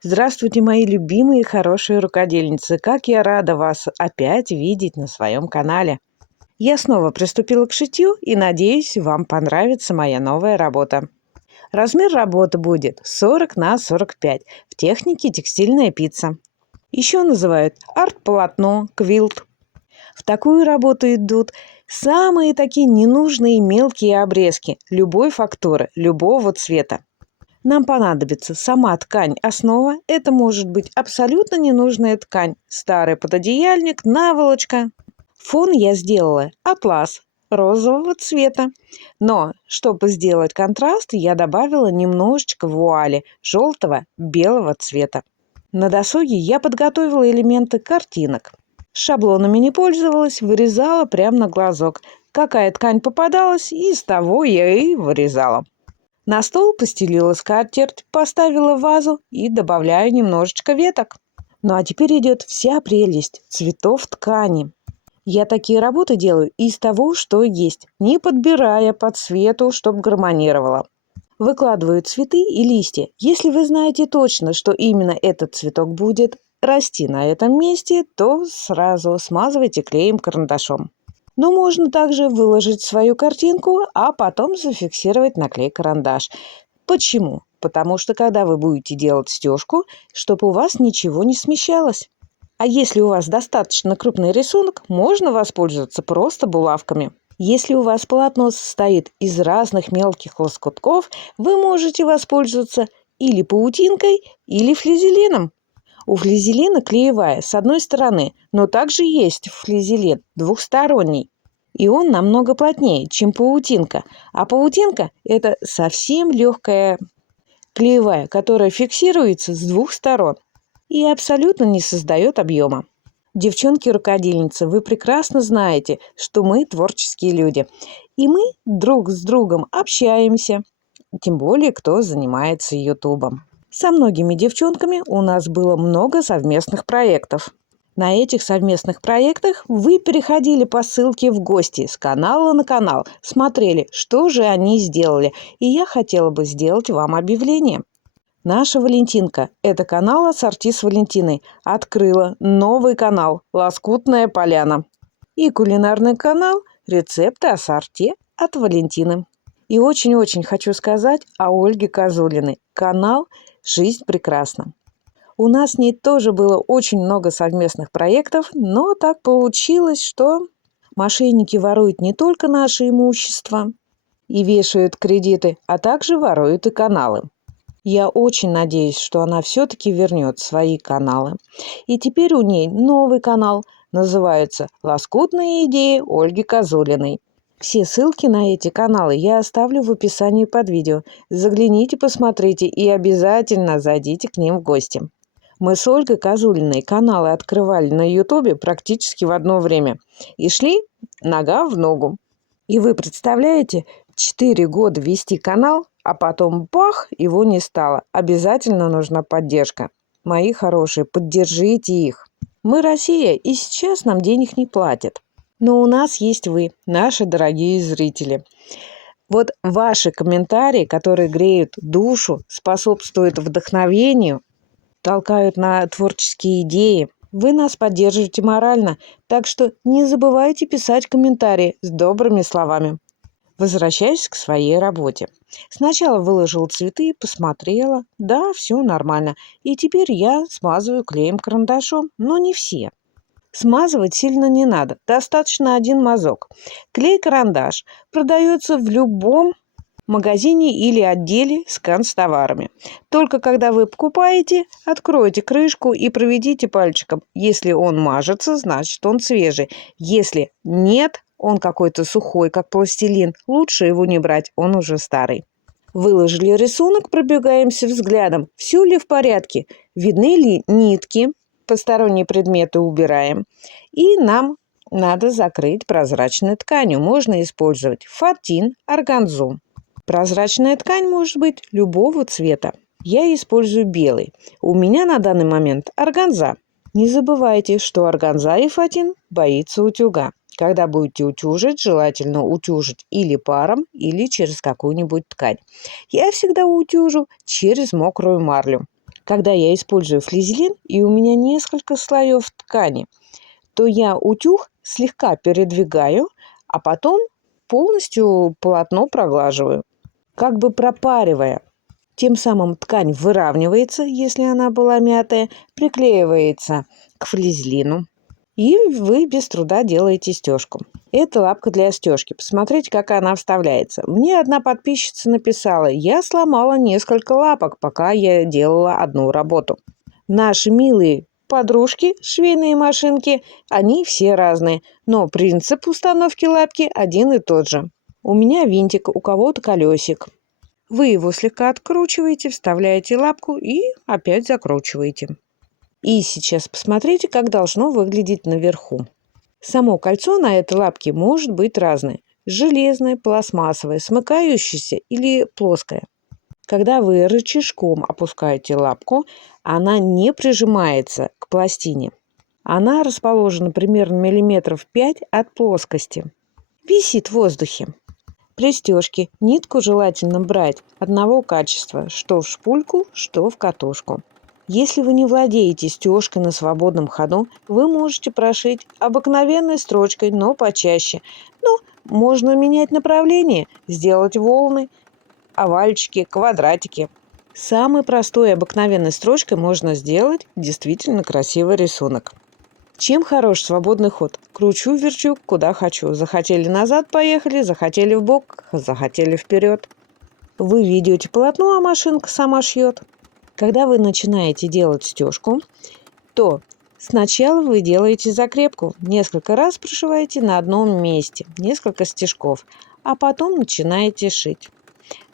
Здравствуйте, мои любимые хорошие рукодельницы! Как я рада вас опять видеть на своем канале! Я снова приступила к шитью и надеюсь, вам понравится моя новая работа. Размер работы будет 40 на 45 в технике текстильная пицца. Еще называют арт-полотно, квилт. В такую работу идут самые такие ненужные мелкие обрезки любой фактуры, любого цвета. Нам понадобится сама ткань основа. Это может быть абсолютно ненужная ткань. Старый пододеяльник, наволочка. Фон я сделала атлас розового цвета. Но, чтобы сделать контраст, я добавила немножечко вуали желтого белого цвета. На досуге я подготовила элементы картинок. Шаблонами не пользовалась, вырезала прямо на глазок. Какая ткань попадалась, из того я и вырезала. На стол постелила скатерть, поставила вазу и добавляю немножечко веток. Ну а теперь идет вся прелесть цветов ткани. Я такие работы делаю из того, что есть, не подбирая по цвету, чтобы гармонировало. Выкладываю цветы и листья. Если вы знаете точно, что именно этот цветок будет расти на этом месте, то сразу смазывайте клеем карандашом. Но можно также выложить свою картинку, а потом зафиксировать на клей-карандаш. Почему? Потому что когда вы будете делать стежку, чтобы у вас ничего не смещалось. А если у вас достаточно крупный рисунок, можно воспользоваться просто булавками. Если у вас полотно состоит из разных мелких лоскутков, вы можете воспользоваться или паутинкой, или флизелином. У флизелина клеевая с одной стороны, но также есть флизелин двухсторонний. И он намного плотнее, чем паутинка. А паутинка – это совсем легкая клеевая, которая фиксируется с двух сторон и абсолютно не создает объема. Девчонки-рукодельницы, вы прекрасно знаете, что мы творческие люди. И мы друг с другом общаемся, тем более, кто занимается ютубом. Со многими девчонками у нас было много совместных проектов. На этих совместных проектах вы переходили по ссылке в гости с канала на канал, смотрели, что же они сделали, и я хотела бы сделать вам объявление. Наша Валентинка, это канал «Ассорти с Валентиной», открыла новый канал «Лоскутная поляна» и кулинарный канал «Рецепты ассорти от Валентины». И очень-очень хочу сказать о Ольге Козулиной. Канал «Жизнь прекрасна». У нас с ней тоже было очень много совместных проектов, но так получилось, что мошенники воруют не только наше имущество и вешают кредиты, а также воруют и каналы. Я очень надеюсь, что она все-таки вернет свои каналы. И теперь у ней новый канал, называется «Лоскутные идеи Ольги Козулиной». Все ссылки на эти каналы я оставлю в описании под видео. Загляните, посмотрите и обязательно зайдите к ним в гости. Мы с Ольгой Козулиной каналы открывали на ютубе практически в одно время и шли нога в ногу. И вы представляете, 4 года вести канал, а потом бах, его не стало. Обязательно нужна поддержка. Мои хорошие, поддержите их. Мы Россия, и сейчас нам денег не платят. Но у нас есть вы, наши дорогие зрители. Вот ваши комментарии, которые греют душу, способствуют вдохновению, толкают на творческие идеи. Вы нас поддерживаете морально, так что не забывайте писать комментарии с добрыми словами. Возвращаюсь к своей работе. Сначала выложила цветы, посмотрела. Да, все нормально. И теперь я смазываю клеем карандашом, но не все. Смазывать сильно не надо, достаточно один мазок. Клей-карандаш продается в любом магазине или отделе с канцтоварами. Только когда вы покупаете, откройте крышку и проведите пальчиком. Если он мажется, значит он свежий. Если нет, он какой-то сухой, как пластилин, лучше его не брать, он уже старый. Выложили рисунок, пробегаемся взглядом. Все ли в порядке? Видны ли нитки? Посторонние предметы убираем. И нам надо закрыть прозрачной тканью. Можно использовать фатин, органзу. Прозрачная ткань может быть любого цвета. Я использую белый. У меня на данный момент органза. Не забывайте, что органза и фатин боится утюга. Когда будете утюжить, желательно утюжить или паром, или через какую-нибудь ткань. Я всегда утюжу через мокрую марлю. Когда я использую флизелин и у меня несколько слоев ткани, то я утюг слегка передвигаю, а потом полностью полотно проглаживаю, как бы пропаривая. Тем самым ткань выравнивается, если она была мятая, приклеивается к флизелину, и вы без труда делаете стежку. Это лапка для стежки. Посмотрите, как она вставляется. Мне одна подписчица написала: я сломала несколько лапок, пока я делала одну работу. Наши милые подружки, швейные машинки, они все разные, но принцип установки лапки один и тот же. У меня винтик, у кого-то колесик. Вы его слегка откручиваете, вставляете лапку и опять закручиваете. И сейчас посмотрите, как должно выглядеть наверху. Само кольцо на этой лапке может быть разное. Железное, пластмассовое, смыкающееся или плоское. Когда вы рычажком опускаете лапку, она не прижимается к пластине. Она расположена примерно миллиметров 5 от плоскости. Висит в воздухе. При стежке нитку желательно брать одного качества, что в шпульку, что в катушку. Если вы не владеете стежкой на свободном ходу, вы можете прошить обыкновенной строчкой, но почаще. Можно менять направление, сделать волны, овальчики, квадратики. Самой простой обыкновенной строчкой можно сделать действительно красивый рисунок. Чем хорош свободный ход? Кручу-верчу, куда хочу. Захотели назад поехали, захотели вбок, захотели вперед. Вы ведете полотно, а машинка сама шьет. Когда вы начинаете делать стежку, то сначала вы делаете закрепку. Несколько раз прошиваете на одном месте, несколько стежков, а потом начинаете шить.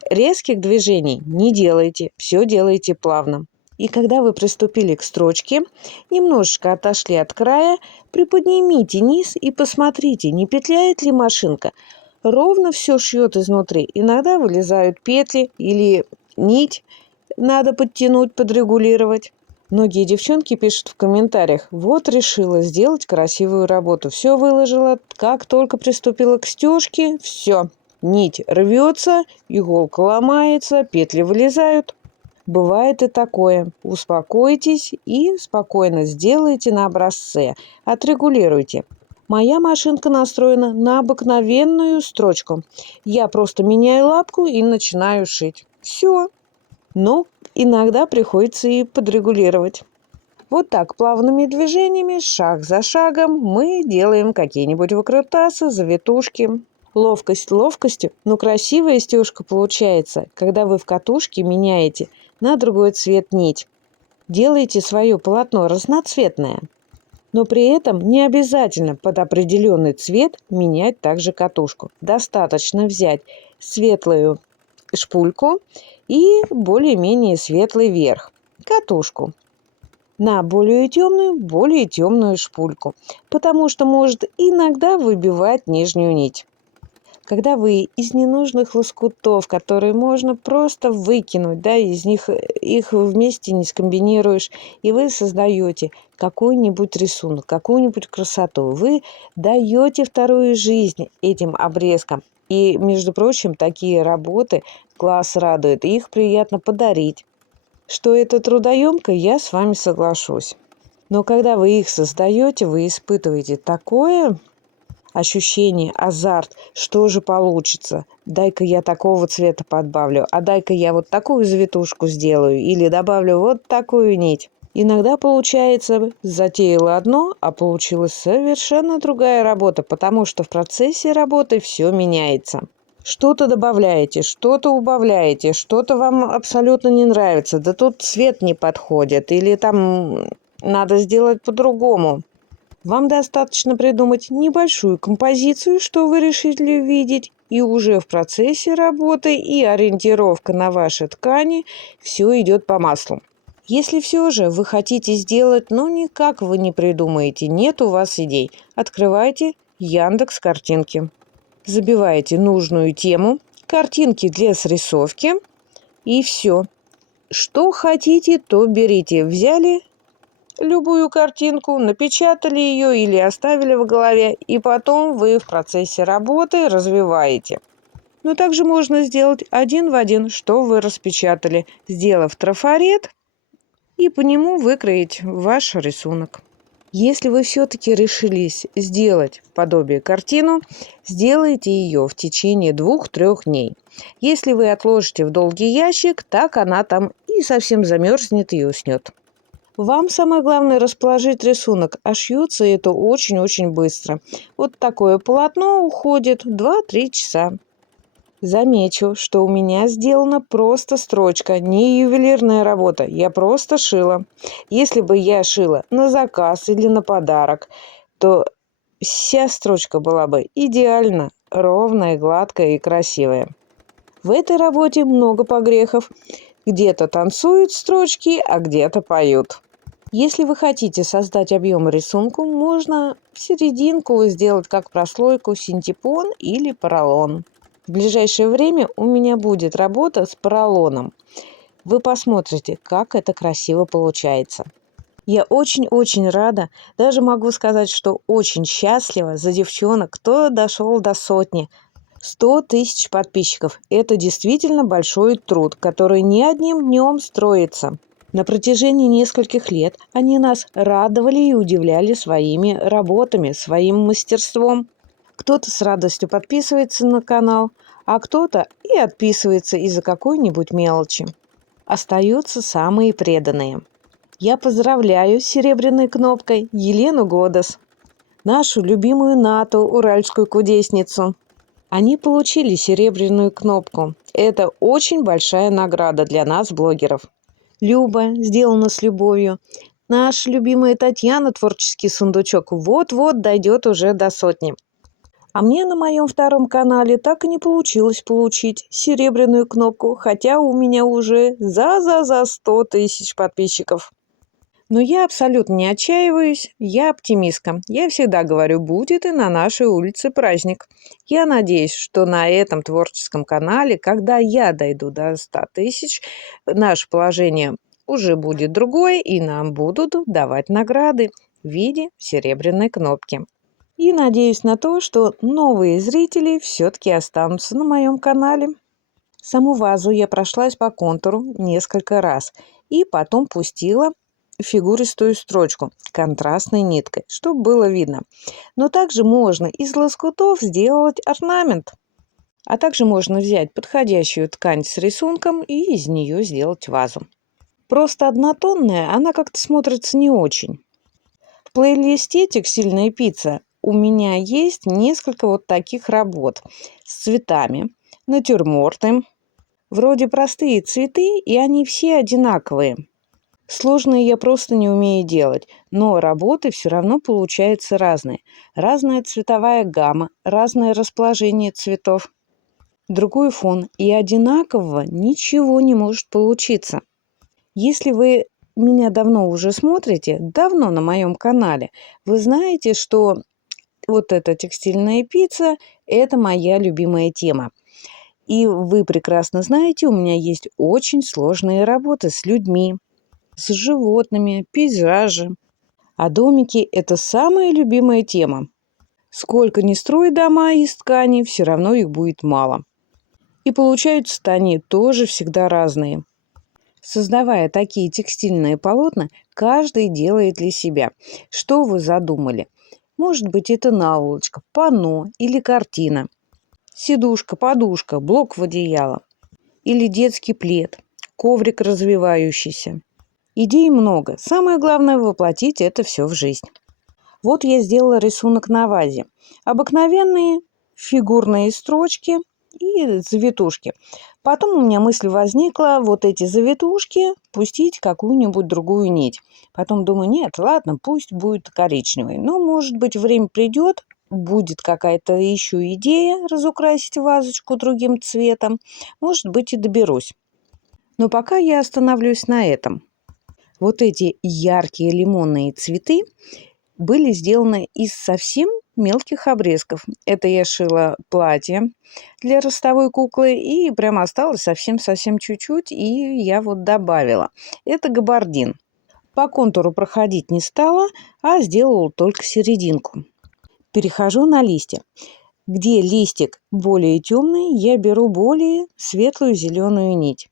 Резких движений не делайте, все делайте плавно. И когда вы приступили к строчке, немножечко отошли от края, приподнимите низ и посмотрите, не петляет ли машинка. Ровно все шьет изнутри. Иногда вылезают петли или нить надо подтянуть, подрегулировать. Многие девчонки пишут в комментариях: вот решила сделать красивую работу. Все выложила, как только приступила к стежке, все. Нить рвется, иголка ломается, петли вылезают. Бывает и такое. Успокойтесь и спокойно сделайте на образце. Отрегулируйте. Моя машинка настроена на обыкновенную строчку. Я просто меняю лапку и начинаю шить. Все. Но иногда приходится и подрегулировать. Вот так плавными движениями, шаг за шагом, мы делаем какие-нибудь выкрутасы, завитушки. Ловкость ловкостью, но красивая стежка получается, когда вы в катушке меняете на другой цвет нить. Делайте свое полотно разноцветное, но при этом не обязательно под определенный цвет менять также катушку. Достаточно взять светлую шпульку и более-менее светлый верх, катушку, на более темную шпульку, потому что может иногда выбивать нижнюю нить. Когда вы из ненужных лоскутов, которые можно просто выкинуть, из них их вместе не скомбинируешь, и вы создаете какой-нибудь рисунок, какую-нибудь красоту, вы даете вторую жизнь этим обрезкам. И, между прочим, такие работы глаз радуют, и их приятно подарить. Что это трудоемко, я с вами соглашусь. Но когда вы их создаете, вы испытываете такое ощущение, азарт, что же получится. Дай-ка я такого цвета подбавлю, а дай-ка я вот такую завитушку сделаю или добавлю вот такую нить. Иногда получается, затеяла одно, а получилась совершенно другая работа, потому что в процессе работы все меняется. Что-то добавляете, что-то убавляете, что-то вам абсолютно не нравится, да тут цвет не подходит, или там надо сделать по-другому. Вам достаточно придумать небольшую композицию, что вы решили видеть, и уже в процессе работы и ориентировка на ваши ткани все идет по маслу. Если все же вы хотите сделать, но никак вы не придумаете, нет у вас идей, открывайте Яндекс.Картинки. Забиваете нужную тему, картинки для срисовки, и все. Что хотите, то берите. Взяли любую картинку, напечатали ее или оставили в голове, и потом вы в процессе работы развиваете. Но также можно сделать один в один, что вы распечатали, сделав трафарет и по нему выкроить ваш рисунок. Если вы все-таки решились сделать подобие картину, сделайте ее в течение 2-3 дней. Если вы отложите в долгий ящик, так она там и совсем замерзнет и уснет. Вам самое главное расположить рисунок, а шьется это очень-очень быстро. Вот такое полотно уходит 2-3 часа. Замечу, что у меня сделана просто строчка, не ювелирная работа, я просто шила. Если бы я шила на заказ или на подарок, то вся строчка была бы идеально ровная, гладкая и красивая. В этой работе много погрехов. Где-то танцуют строчки, а где-то поют. Если вы хотите создать объем рисунку, можно в серединку сделать как прослойку синтепон или поролон. В ближайшее время у меня будет работа с поролоном. Вы посмотрите, как это красиво получается. Я очень-очень рада, даже могу сказать, что очень счастлива за девчонок, кто дошел до сотни. 100 тысяч подписчиков. Это действительно большой труд, который не одним днем строится. На протяжении нескольких лет они нас радовали и удивляли своими работами, своим мастерством. Кто-то с радостью подписывается на канал, а кто-то и отписывается из-за какой-нибудь мелочи. Остаются самые преданные. Я поздравляю с серебряной кнопкой Елену Годос, нашу любимую Нату, уральскую кудесницу. Они получили серебряную кнопку. Это очень большая награда для нас, блогеров. Люба, сделано с любовью. Наша любимая Татьяна, творческий сундучок, вот-вот дойдет уже до 100. А мне на моем втором канале так и не получилось получить серебряную кнопку, хотя у меня уже за 100 тысяч подписчиков. Но я абсолютно не отчаиваюсь, я оптимистка. Я всегда говорю, будет и на нашей улице праздник. Я надеюсь, что на этом творческом канале, когда я дойду до 100 тысяч, наше положение уже будет другое, и нам будут давать награды в виде серебряной кнопки. И надеюсь на то, что новые зрители все-таки останутся на моем канале. Саму вазу я прошлась по контуру несколько раз и потом пустила фигуристую строчку контрастной ниткой, чтобы было видно. Но также можно из лоскутов сделать орнамент. А также можно взять подходящую ткань с рисунком и из нее сделать вазу. Просто однотонная она как-то смотрится не очень. В плейлисте «Текстильная пицца» у меня есть несколько вот таких работ с цветами, натюрморты. Вроде простые цветы, и они все одинаковые. Сложные я просто не умею делать, но работы все равно получаются разные. Разная цветовая гамма, разное расположение цветов, другой фон, и одинакового ничего не может получиться. Если вы меня давно уже смотрите, давно на моем канале, вы знаете, что вот эта текстильная пицца – это моя любимая тема. И вы прекрасно знаете, у меня есть очень сложные работы с людьми, с животными, пейзажи. А домики – это самая любимая тема. Сколько ни строй дома из ткани, все равно их будет мало. И получаются они тоже всегда разные. Создавая такие текстильные полотна, каждый делает для себя. Что вы задумали? Может быть, это наволочка, панно или картина. Сидушка, подушка, блок в одеяло. Или детский плед, коврик развивающийся. Идей много. Самое главное воплотить это все в жизнь. Вот я сделала рисунок на вазе. Обыкновенные фигурные строчки и завитушки. Потом у меня мысль возникла вот эти завитушки пустить какую-нибудь другую нить. Потом думаю, нет, ладно, пусть будет коричневый. Но, может быть, время придет, будет какая-то еще идея разукрасить вазочку другим цветом. Может быть, и доберусь. Но пока я остановлюсь на этом. Вот эти яркие лимонные цветы были сделаны из совсем мелких обрезков. Это я шила платье для ростовой куклы, и прямо осталось совсем-совсем чуть-чуть, и я вот добавила. Это габардин. По контуру проходить не стала, а сделала только серединку. Перехожу на листья. Где листик более темный, я беру более светлую зеленую нить.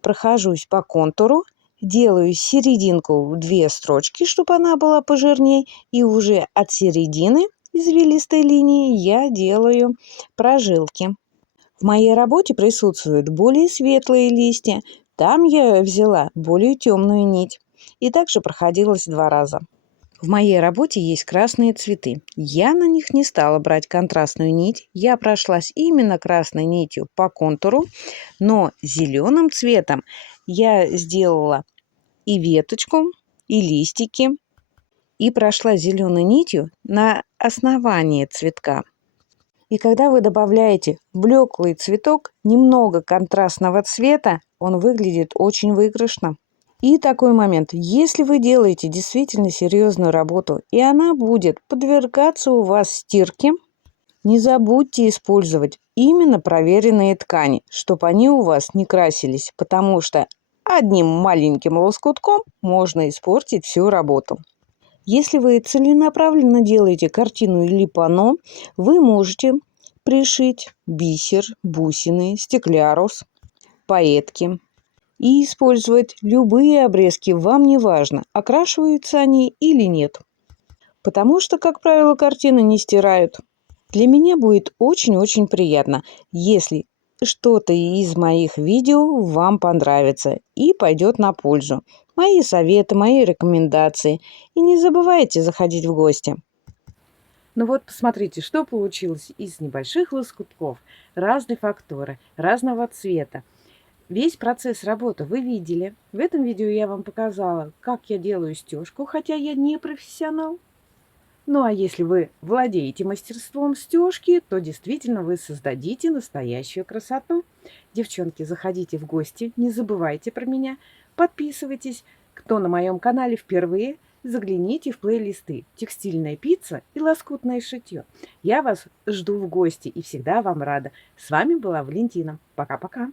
Прохожусь по контуру, делаю серединку в 2 строчки, чтобы она была пожирней, и уже от середины извилистой линии я делаю прожилки. В моей работе присутствуют более светлые листья, там я взяла более темную нить и также проходилась 2 раза. В моей работе есть красные цветы. Я на них не стала брать контрастную нить. Я прошлась именно красной нитью по контуру, но зеленым цветом я сделала и веточку, и листики, и прошла зеленой нитью на основании цветка. И когда вы добавляете в блеклый цветок немного контрастного цвета, он выглядит очень выигрышно. И такой момент, если вы делаете действительно серьезную работу, и она будет подвергаться у вас стирке, не забудьте использовать именно проверенные ткани, чтобы они у вас не красились, потому что одним маленьким лоскутком можно испортить всю работу. Если вы целенаправленно делаете картину или панно, вы можете пришить бисер, бусины, стеклярус, пайетки и использовать любые обрезки, вам не важно, окрашиваются они или нет. Потому что, как правило, картины не стирают. Для меня будет очень-очень приятно, если что-то из моих видео вам понравится и пойдет на пользу. Мои советы, мои рекомендации. И не забывайте заходить в гости. Ну вот, посмотрите, что получилось из небольших лоскутков, разной фактуры, разного цвета. Весь процесс работы вы видели. В этом видео я вам показала, как я делаю стежку, хотя я не профессионал. Ну а если вы владеете мастерством стежки, то действительно вы создадите настоящую красоту. Девчонки, заходите в гости, не забывайте про меня, подписывайтесь. Кто на моем канале впервые, загляните в плейлисты «Текстильная пицца» и «Лоскутное шитье». Я вас жду в гости и всегда вам рада. С вами была Валентина. Пока-пока.